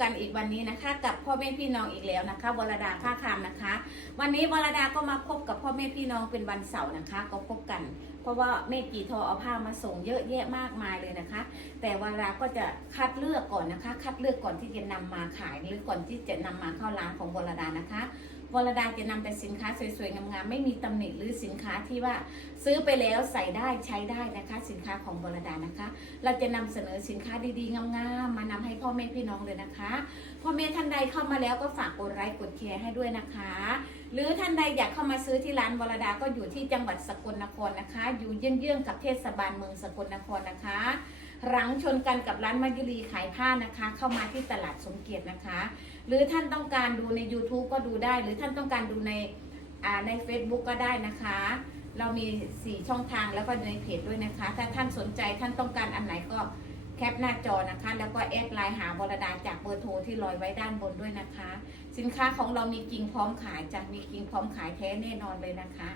กันอีกวันนี้นะคะ กับพ่อแม่พี่น้องอีกแล้วนะคะวรดาผ้าคามนะคะ วันนี้วรดาก็มาพบกับพ่อแม่พี่น้องเป็นวันเสาร์นะคะ ก็พบกัน เพราะว่าแม่กีทอเอาผ้ามาส่งเยอะแยะมากมายเลยนะคะ แต่วรดาก็จะคัดเลือกก่อนนะคะ คัดเลือกก่อนที่จะนำมาขายหรือก่อนที่จะนำมาเข้าร้านของวรดานะคะ วรดาจะนำแต่สินค้าสวยๆ งามๆ ไม่มีตำหนิหรือสินค้าที่ว่าซื้อไปแล้วใส่ได้ใช้ได้นะคะ สินค้าของวรดานะคะ เราจะนำเสนอสินค้าดีๆ งามๆ มานำให้พ่อแม่พี่น้องเลยนะคะ พ่อแม่ท่านใดเข้ามาแล้วก็ฝากกดไลค์กดแชร์ให้ด้วยนะคะ หรือท่านใดอยากเข้ามาซื้อที่ร้านวรดาก็อยู่ที่จังหวัดสกลนครนะคะ อยู่เยื่องๆ กับเทศบาลเมืองสกลนครนะคะหลังชนกันกับร้านมายุรีขายผ้านะคะ เข้ามาที่ตลาดสมเกียรตินะคะ หรือท่านต้องการดูใน YouTube ก็ดูได้ หรือท่านต้องการดูในใน Facebook ก็ได้นะคะ เรามี 4 ช่องทางแล้วก็ในเพจด้วยนะคะ ถ้าท่านสนใจท่านต้องการอันไหนก็แคปหน้าจอนะคะ แล้วก็แอดไลน์หาวรดาจากเบอร์โทรที่ลอยไว้ด้านบนด้วยนะคะ สินค้าของเรามีจริงพร้อมขายจะมีจริงพร้อมขายแท้แน่นอนเลยนะคะ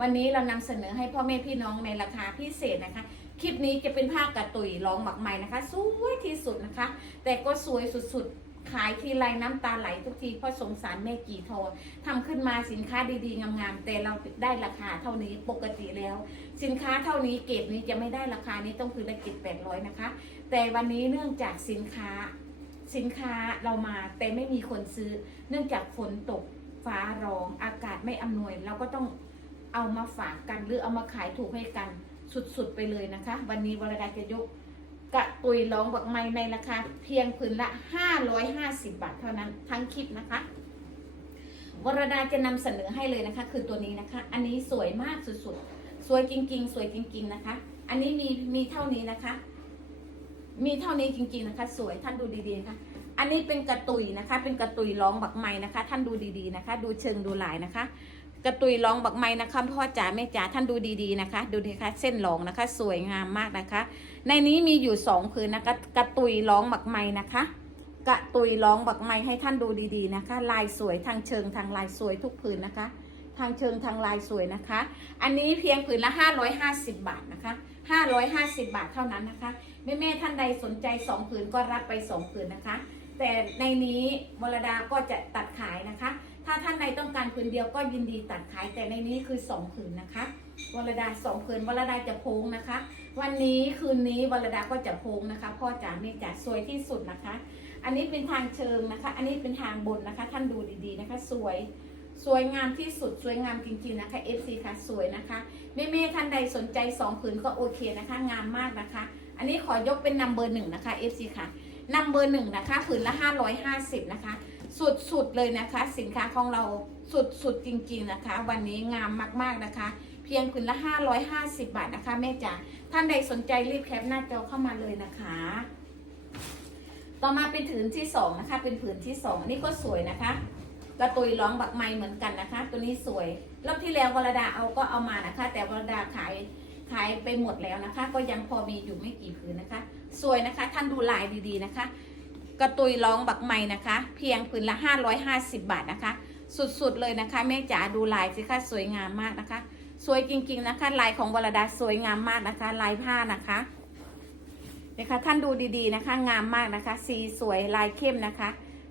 วันนี้เรานำเสนอให้พ่อแม่พี่น้องในราคาพิเศษนะคะ คลิปนี้จะเป็นผ้ากระตุยร้องหมักใหม่นะคะ สวยที่สุดนะคะ แต่ก็สวยสุดๆ ขายทีไรน้ำตาไหลทุกทีเพราะสงสารแม่กี่ทอทำขึ้นมาสินค้าดีๆ งามๆแต่เราได้ราคาเท่านี้ปกติแล้ว สินค้าเท่านี้เกรดนี้จะไม่ได้ราคานี้ต้องคือละกิจแปดร้อยนะคะ แต่วันนี้เนื่องจากสินค้าสินค้าเรามาแต่ไม่มีคนซื้อ เนื่องจากฝนตกฟ้าร้องอากาศไม่อำนวย เราก็ต้องเอามาฝากกันหรือเอามาขายถูกให้กันสุดๆไปเลยนะคะ วันนี้วรดาจะยก กระตุยร้องบักไม้ในราคาเพียงผืนละ 550 บาทเท่านั้นทั้งคลิปนะคะวรดาจะนำเสนอให้เลยนะคะ คือตัวนี้นะคะ อันนี้สวยมากสุดๆ สวยจริง ๆ สวยจริง ๆนะคะ อันนี้มีมีเท่านี้นะคะ มีเท่านี้จริง ๆนะคะ สวยท่านดูดีๆนะคะอันนี้เป็นกระตุยนะคะ เป็นกระตุยร้องบักไม้นะคะ ท่านดูดีๆนะคะ ดูเชิงดูลายนะคะ กระตุยรองบักไม้นะคะพ่อจ๋าแม่จ๋าท่านดูดีๆนะคะ ดูดีค่ะเส้นรองนะคะ สวยงามมากนะคะ ในนี้มีอยู่สองผืนนะคะกระตุยรองบักไม้นะคะ กระตุยรองบักไม้ให้ท่านดูดีๆนะคะ ลายสวยทางเชิงทางลายสวยทุกผืนนะคะ ทางเชิงทางลายสวยนะคะ อันนี้เพียงผืนละ550 บาทนะคะ 550 บาทเท่านั้นนะคะแม่แม่ๆท่านใดสนใจสองผืนก็รับไปสองผืนนะคะ แต่ในนี้วรดาก็จะตัดขายนะคะ ถ้าท่านใดต้องการผืนเดียวก็ยินดีตัดขายแต่ในนี้คือสองผืนนะคะวรดาสองผืนวรดาจะโพงนะคะ วันนี้คืนนี้วรดาก็จะโพงนะคะ พ่อจ๋าแม่จ๋าสวยที่สุดนะคะ อันนี้เป็นทางเชิงนะคะ อันนี้เป็นทางบนนะคะ ท่านดูดีๆนะคะ สวยสวยงามที่สุดสวยงามจริงๆนะคะ FC ค่ะสวยนะคะแม่ๆท่านใดสนใจสองผืนก็โอเคนะคะ งามมากนะคะ อันนี้ขอยกเป็นนัมเบอร์หนึ่งนะคะ FC ค่ะนัมเบอร์หนึ่งนะคะผืนละ 550 นะคะ สุดๆเลยนะคะ สินค้าของเราสุดๆจริงๆนะคะ วันนี้งามมากๆนะคะ เพียงผืนละ 550 บาทนะคะแม่จ๋าท่านใดสนใจรีบแคปหน้าจอเข้ามาเลยนะคะ ต่อมาเป็นผืนที่สองนะคะ เป็นผืนที่สองอันนี้ก็สวยนะคะกระตุยร้องบักไม้เหมือนกันนะคะ ตัวนี้สวยรอบที่แล้ววรดาเอาก็เอามานะคะ แต่วรดาขายขายไปหมดแล้วนะคะ ก็ยังพอมีอยู่ไม่กี่ผืนนะคะ สวยนะคะ ท่านดูลายดีๆนะคะ กระตุยร้องบักไม้นะคะ เพียงผืนละ 550 บาทนะคะ สุดๆเลยนะคะแม่จ๋าดูลายสิคะสวยงามมากนะคะ สวยจริงๆนะคะ ลายของวรดาสวยงามมากนะคะ ลายผ้านะคะนะคะท่านดูดีๆนะคะ งามมากนะคะ สีสวยลายเข้มนะคะ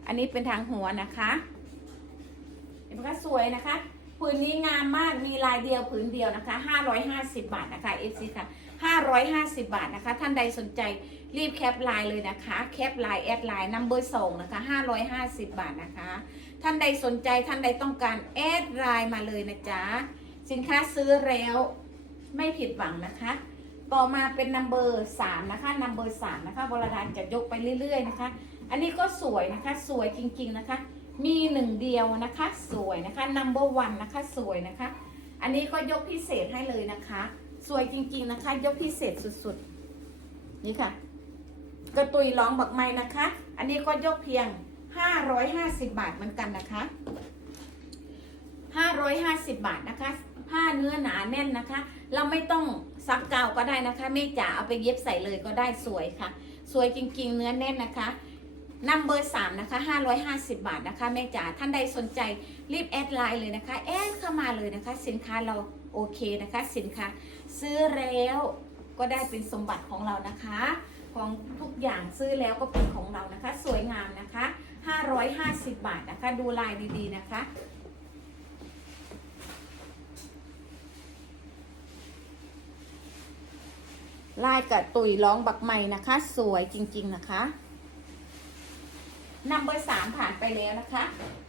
อันนี้เป็นทางหัวนะคะเห็นไหมคะสวยนะคะผืนนี้งามมากมีลายเดียวผืนเดียวนะคะ 550 บาทนะคะ FC ค่ะ 550 บาทนะคะ ท่านใดสนใจ รีบแคปไลน์เลยนะคะ แคปไลน์แอดไลน์นัมเบอร์สองนะคะ550 บาทนะคะ ท่านใดสนใจท่านใดต้องการแอดไลน์มาเลยนะจ๊ะ สินค้าซื้อแล้วไม่ผิดหวังนะคะ ต่อมาเป็นนัมเบอร์สามนะคะนัมเบอร์สามนะคะวรดานจะยกไปเรื่อย ๆ นะคะ อันนี้ก็สวยนะคะสวยจริง ๆนะคะ มีหนึ่งเดียวนะคะ สวยนะคะ number one นะคะสวยนะคะ อันนี้ก็ยกพิเศษให้เลยนะคะ สวยจริง ๆนะคะ ยกพิเศษสุดๆ นี่ค่ะ กระตุยร้องบักไม้นะคะ อันนี้ก็ยกเพียง 550 บาทเหมือนกันนะคะ 550 บาทนะคะ ผ้าเนื้อหนาแน่นนะคะ เราไม่ต้องซักกาวก็ได้นะคะแม่จ๋าเอาไปเย็บใส่เลยก็ได้สวยค่ะ สวยจริงๆ เนื้อแน่นนะคะนัมเบอร์สามนะคะ 550 บาทนะคะแม่จ๋าท่านใดสนใจรีบแอดไลน์เลยนะคะ แอดเข้ามาเลยนะคะ สินค้าเราโอเคนะคะ สินค้า ซื้อแล้วก็ได้เป็นสมบัติของเรานะคะ ของทุกอย่างซื้อแล้วก็เป็นของเรานะคะ สวยงามนะคะ 550 บาทนะคะ ดูลายดีๆนะคะลายกับตุยร้องบักใหม่นะคะ สวยจริงๆนะคะนัมเบอร์สามผ่านไปแล้วนะคะ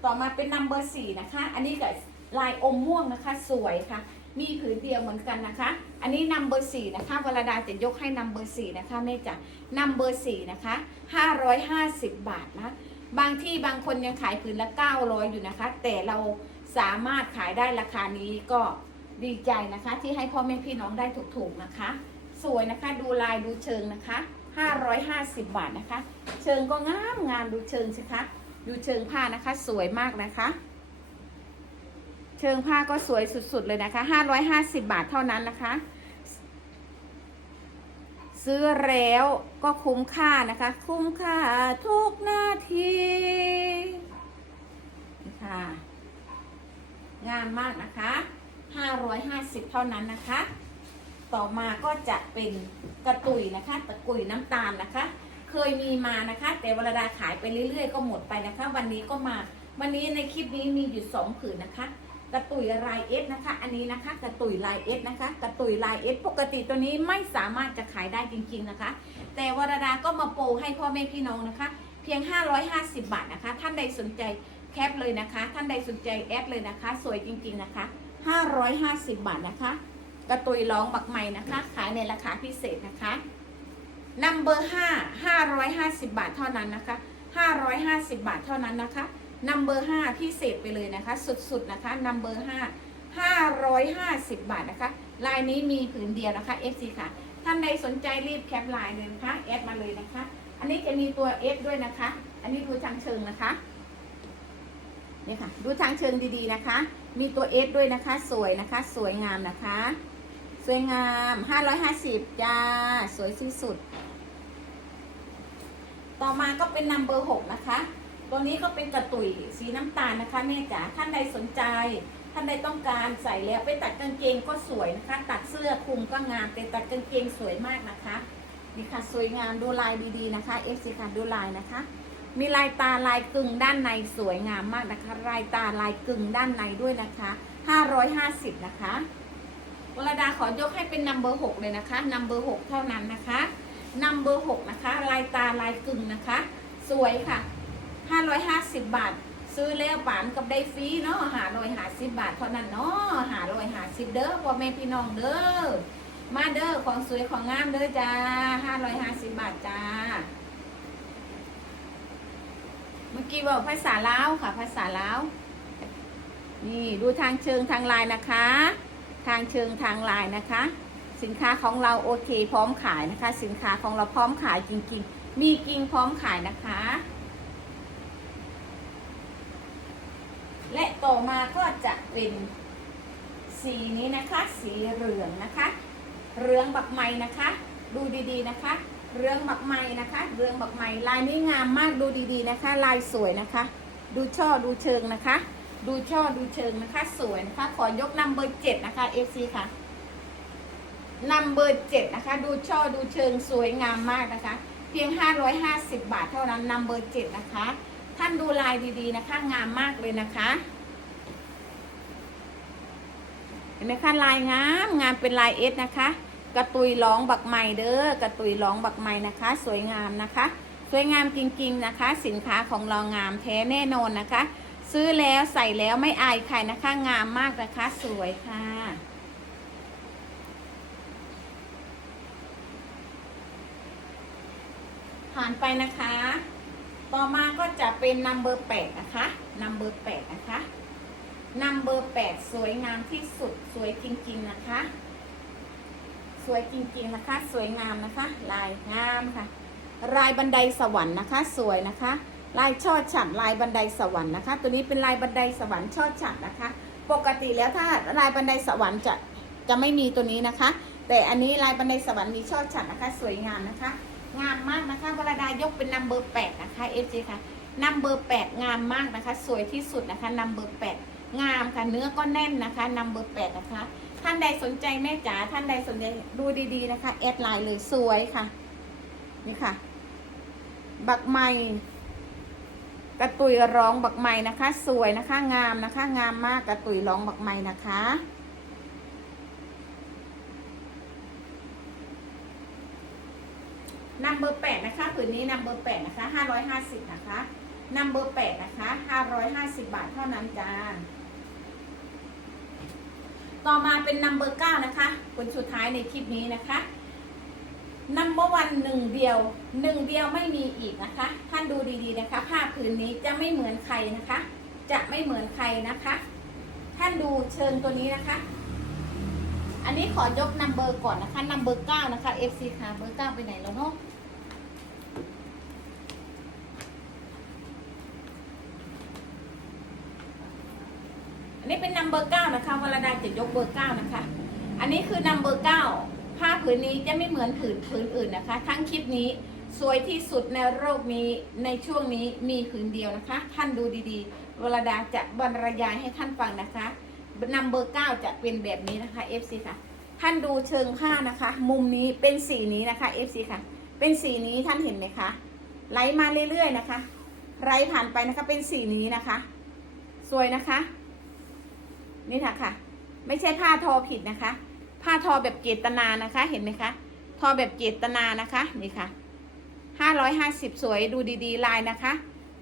ต่อมาเป็นนัมเบอร์สี่นะคะ อันนี้กับลายอมม่วงนะคะ สวยค่ะ มีผืนเดียวเหมือนกันนะคะ อันนี้นัมเบอร์สี่นะคะวรดาจะยกให้นัมเบอร์สี่นะคะแม่จ๋านัมเบอร์สี่นะคะห้าร้อยห้าสิบบาทนะ บางที่บางคนยังขายผืนละเก้าร้อยอยู่นะคะ แต่เราสามารถขายได้ราคานี้ก็ดีใจนะคะ ที่ให้พ่อแม่พี่น้องได้ถูกๆนะคะ สวยนะคะดูลายดูเชิงนะคะ550บาทนะคะ เชิงก็งามงามดูเชิงสิคะ ดูเชิงผ้านะคะ สวยมากนะคะ เชิงผ้าก็สวยสุดๆเลยนะคะ550บาทเท่านั้นนะคะ ซื้อแล้วก็คุ้มค่านะคะ คุ้มค่าทุกนาทีนี่ค่ะงามมากนะคะ550เท่านั้นนะคะ ต่อมาก็จะเป็นกระตุยนะคะ ตะกุยน้ำตาลนะคะ เคยมีมานะคะ แต่วรดาขายไปเรื่อยๆ ก็หมดไปนะคะ วันนี้ก็มา วันนี้ในคลิปนี้มีอยู่สองผืนนะคะ กระตุยลายเอสนะคะ อันนี้นะคะ กระตุยลายเอสนะคะ กระตุยลายเอสปกติตัวนี้ไม่สามารถจะขายได้จริง ๆนะคะ แต่วรดาก็มาโปรให้พ่อแม่พี่น้องนะคะ เพียง 550 บาทนะคะ ท่านใดสนใจแคปเลยนะคะ ท่านใดสนใจแอดเลยนะคะ สวยจริงๆนะคะ 550 บาทนะคะ กระตุยร้องบักใหม่นะคะ ขายในราคาพิเศษนะคะนัมเบอร์ห้าห้าร้อยห้าสิบบาทเท่านั้นนะคะห้าร้อยห้าสิบบาทเท่านั้นนะคะ นัมเบอร์ห้าพิเศษไปเลยนะคะ สุดๆนะคะนัมเบอร์ห้าห้าร้อยห้าสิบบาทนะคะ ลายนี้มีผืนเดียวนะคะ FC ค่ะ ท่านใดสนใจรีบแคปไลน์เลยนะคะแอดมาเลยนะคะ อันนี้จะมีตัว S ด้วยนะคะ อันนี้ดูทางเชิงนะคะนี่ค่ะ ดูทางเชิงดีๆนะคะ มีตัว S ด้วยนะคะ สวยนะคะ สวยงามนะคะ สวยงาม 550จ้า สวยที่สุด ต่อมาก็เป็นนัมเบอร์6นะคะ ตัวนี้ก็เป็นกระตุยสีน้ำตาลนะคะแม่จ๋าท่านใดสนใจ ท่านใดต้องการใส่แล้วไปตัดกางเกงก็สวยนะคะ ตัดเสื้อคลุมก็งามแต่ตัดกางเกงสวยมากนะคะนี่ค่ะสวยงามดูลายดีๆนะคะเอฟซีค่ะดูลายนะคะ มีลายตาลายกึ่งด้านในสวยงามมากนะคะลายตาลายกึ่งด้านในด้วยนะคะ550นะคะวรดาขอยกให้เป็นนัมเบอร์หกเลยนะคะนัมเบอร์หกเท่านั้นนะคะนัมเบอร์หกนะคะ ลายตาลายกึ่งนะคะ สวยค่ะ ห้าร้อยห้าสิบบาท ซื้อแล้วปานกับได้ฟรีเนาะหาร้อยหาสิบบาทเท่านั้นเนาะหาร้อยหาสิบเด้อพ่อแม่พี่น้องเด้อมาเด้อของสวยของงามเด้อจ้าห้าร้อยห้าสิบบาทจ้า เมื่อกี้บอกภาษาลาวค่ะ ภาษาลาว นี่ดูทางเชิงทางลายนะคะ ทางเชิงทางลายนะคะ สินค้าของเราโอเคพร้อมขายนะคะ สินค้าของเราพร้อมขายจริงๆ มีกิ่งพร้อมขายนะคะ และ ต่อมาก็จะเป็นสีนี้นะคะ สีเหลืองนะคะเหลืองบักไม้นะคะ ดูดีๆนะคะเหลืองบักไม้นะคะเหลืองบักไม้ลายนี้งามมากดูดีๆนะคะ ลายสวยนะคะ ดูช่อดูเชิงนะคะ ดูช่อดูเชิงนะคะ สวยนะคะ ขอยกนัมเบอร์เจ็ดนะคะ FC ค่ะนัมเบอร์เจ็ดนะคะ ดูช่อดูเชิงสวยงามมากนะคะ เพียง 550 บาทเท่านั้นนัมเบอร์เจ็ดนะคะ ท่านดูลายดีๆนะคะ งามมากเลยนะคะ เห็นไหมคะลายงามงามเป็นลายเอสนะคะ กระตุยร้องบักใหม่เด้อกระตุยร้องบักใหม่นะคะ สวยงามนะคะ สวยงามจริงๆนะคะ สินค้าของเรางามแท้แน่นอนนะคะ ซื้อแล้วใส่แล้วไม่อายใครนะคะ งามมากนะคะ สวยค่ะผ่านไปนะคะ ต่อมาก็จะเป็นนัมเบอร์แปดนะคะนัมเบอร์แปดนะคะ นัมเบอร์แปดสวยงามที่สุดสวยจริงๆนะคะ สวยจริงๆนะคะ สวยงามนะคะ ลายงามค่ะ ลายบันไดสวรรค์นะคะ สวยนะคะ ลายช่อฉัดลายบันไดสวรรค์นะคะ ตัวนี้เป็นลายบันไดสวรรค์ช่อฉัดนะคะ ปกติแล้วถ้าลายบันไดสวรรค์จะจะไม่มีตัวนี้นะคะ แต่อันนี้ลายบันไดสวรรค์มีช่อฉัดนะคะ สวยงามนะคะ งามมากนะคะวรดายกเป็นนัมเบอร์แปดนะคะเอฟจีค่ะนัมเบอร์แปดงามมากนะคะ สวยที่สุดนะคะนัมเบอร์แปด งามค่ะเนื้อก็แน่นนะคะนัมเบอร์แปดนะคะ ท่านใดสนใจแม่จ๋าท่านใดสนใจดูดีๆนะคะแอดไลน์เลยสวยค่ะ นี่ค่ะ บักไม้กระตุยร้องบักไม้นะคะ สวยนะคะ งามนะคะ งามมากกระตุยร้องบักไม้นะคะนัมเบอร์แปดนะคะผืนนี้นัมเบอร์แปดนะคะห้าร้อยห้าสิบนะคะนัมเบอร์แปดนะคะห้าร้อยห้าสิบบาทเท่านั้นจ้า ต่อมาเป็นนัมเบอร์เก้านะคะคนสุดท้ายในคลิปนี้นะคะนัมเบอร์วันหนึ่งเดียวหนึ่งเดียวไม่มีอีกนะคะ ท่านดูดีๆนะคะผ้าผืนนี้จะไม่เหมือนใครนะคะ จะไม่เหมือนใครนะคะ ท่านดูเชิญตัวนี้นะคะ อันนี้ขอยกนัมเบอร์ก่อนนะคะนัมเบอร์เก้านะคะ FC ค่ะเบอร์เก้าไปไหนแล้วเนาะ อันนี้เป็นนัมเบอร์เก้านะคะวรดาจะยกเบอร์เก้านะคะ อันนี้คือนัมเบอร์เก้าผ้าผืนนี้จะไม่เหมือนผืนผืนอื่นนะคะ ทั้งคลิปนี้สวยที่สุดในโลกนี้ในช่วงนี้มีผืนเดียวนะคะ ท่านดูดีๆวรดาจะบรรยายให้ท่านฟังนะคะนัมเบอร์เก้าจะเป็นแบบนี้นะคะ FC ค่ะ ท่านดูเชิงผ้านะคะ มุมนี้เป็นสีนี้นะคะ FC ค่ะ เป็นสีนี้ท่านเห็นไหมคะไหลมาเรื่อยๆนะคะไหลผ่านไปนะคะเป็นสีนี้นะคะ สวยนะคะ นี่ค่ะค่ะไม่ใช่ผ้าทอผิดนะคะ ผ้าทอแบบเจตนานะคะ เห็นไหมคะ ทอแบบเจตนานะคะ นี่ค่ะห้าร้อยห้าสิบสวยดูดีๆ ลายนะคะ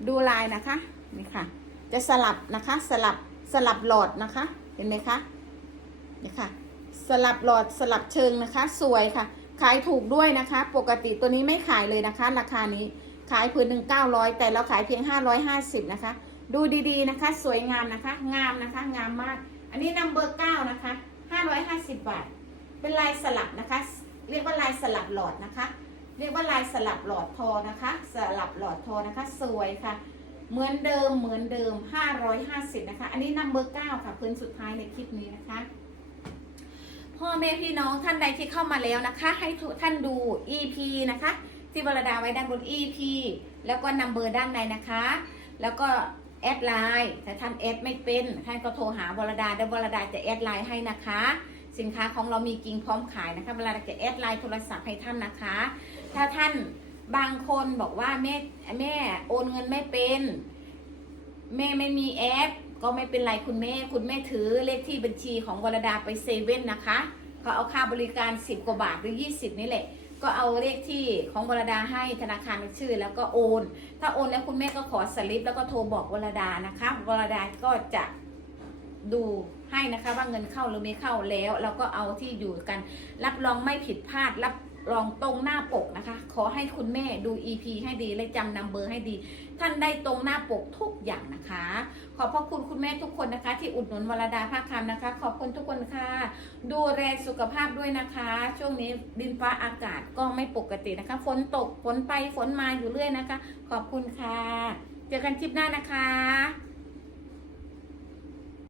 ดูลายนะคะ นี่ค่ะ จะสลับนะคะ สลับสลับหลอดนะคะ เห็นไหมคะ นี่ค่ะ สลับหลอดสลับเชิงนะคะ สวยค่ะ ขายถูกด้วยนะคะ ปกติตัวนี้ไม่ขายเลยนะคะ ราคานี้ ขายผืนหนึ่งเก้าร้อยแต่เราขายเพียงห้าร้อยห้าสิบนะคะดูดีๆนะคะ สวยงามนะคะ งามนะคะ งามมาก อันนี้นัมเบอร์เก้านะคะห้าร้อยห้าสิบบาท เป็นลายสลับนะคะ เรียกว่าลายสลับหลอดนะคะ เรียกว่าลายสลับหลอดทอนะคะ สลับหลอดทอนะคะ สวยค่ะ เหมือนเดิมเหมือนเดิม550นะคะ อันนี้นัมเบอร์เก้าค่ะพื้นสุดท้ายในคลิปนี้นะคะพ่อแม่พี่น้องท่านใดที่เข้ามาแล้วนะคะ ให้ทุกท่านดู EP นะคะ ที่วรดาไว้ด้านบน EP แล้วก็นัมเบอร์ด้านในนะคะ แล้วก็ แอดไลน์ถ้าท่านแอดไม่เป็นท่านก็โทรหาวรดาเดี๋ยววรดาจะแอดไลน์ให้นะคะ สินค้าของเรามีกิ่งพร้อมขายนะคะเวลาเราจะแอดไลน์โทรศัพท์ให้ท่านนะคะ ถ้าท่านบางคนบอกว่าแม่แม่โอนเงินไม่เป็นแม่ไม่มีแอป ก็ไม่เป็นไรคุณแม่ คุณแม่ถือเลขที่บัญชีของวรดาไปเซเว่นนะคะเขาเอาค่าบริการ 10 กว่าบาทหรือ 20 นี่แหละ ก็เอาเลขที่ของวรดาให้ธนาคารเป็นชื่อ แล้วก็โอน ถ้าโอนแล้วคุณแม่ก็ขอสลิป แล้วก็โทรบอกวรดานะคะวรดาก็จะดูให้นะคะว่าเงินเข้าหรือไม่เข้าแล้ว เราก็เอาที่อยู่กัน รับรองไม่ผิดพลาดรับ รองตรงหน้าปกนะคะ ขอให้คุณแม่ดู EP ให้ดีและจำนัมเบอร์ให้ดี ท่านได้ตรงหน้าปกทุกอย่างนะคะ ขอบพระคุณคุณแม่ทุกคนนะคะ ที่อุดหนุนวรดาภาคคำนะคะ ขอบคุณทุกคนค่ะ ดูแลสุขภาพด้วยนะคะ ช่วงนี้ดินฟ้าอากาศก็ไม่ปกตินะคะฝนตกฝนไปฝนมาอยู่เรื่อยนะคะ ขอบคุณค่ะ เจอกันคลิปหน้านะคะ